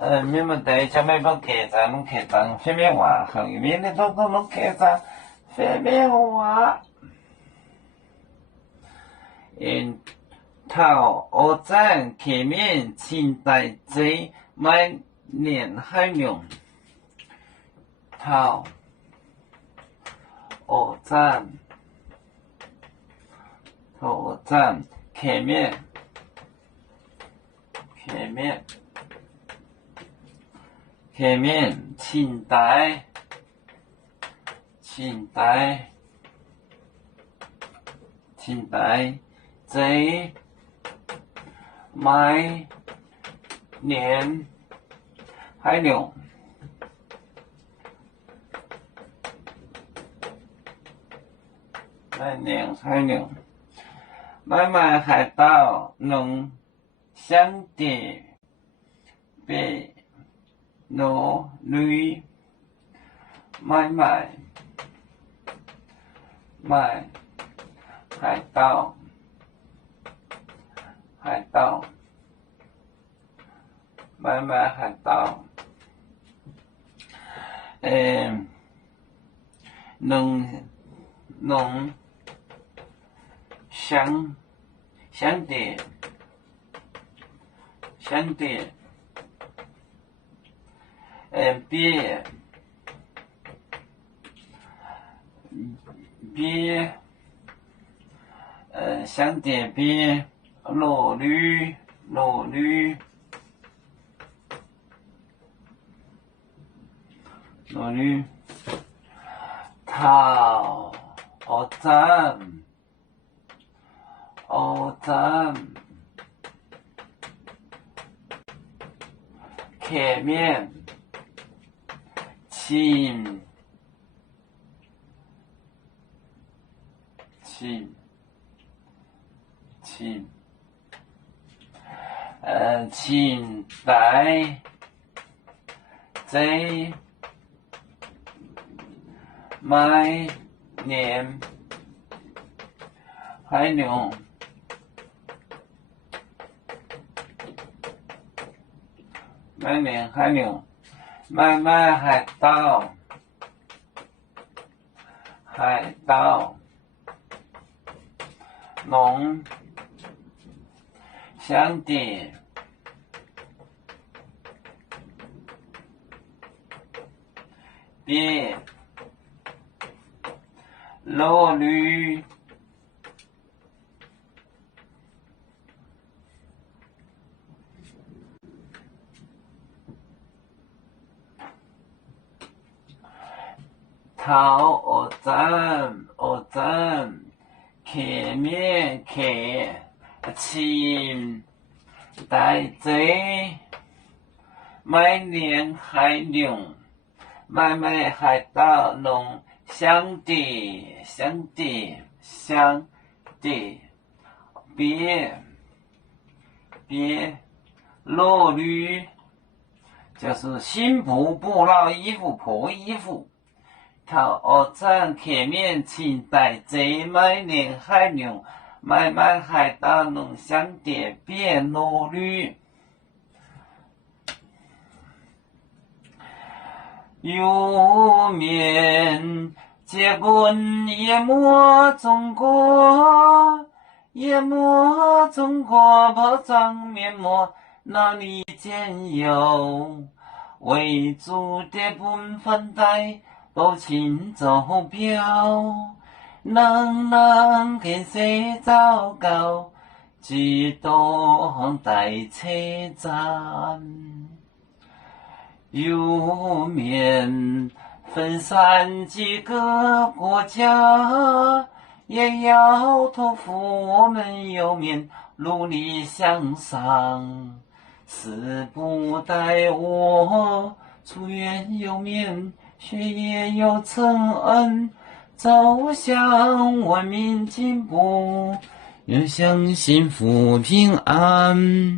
没问题，咱们不客栈，拢客栈方便话，后面的都拢客栈方便话。头学站前面清代字买年海用。头学站前面清代字买年海用。买卖海盗农相地被奴隶买卖海盗买卖海盗农相地相地别裸女头学站前面清代字买年海用。买卖海盗农相地别裸女头学站前面清代字买年海用。买卖海盗农相地别裸女，就是新布布老衣服破衣服。头学站前面清代字买年海用。买卖海盗农相地别裸女。有面结棍淹没中国，破张面目哪里见有？为主的本分带都请走标，能给谁糟糕？几多待车站。有面分散几个国家，也要托付我们有面努力向上。死不待我出院有面，学业有承恩，走向文明进步，又向幸福平安。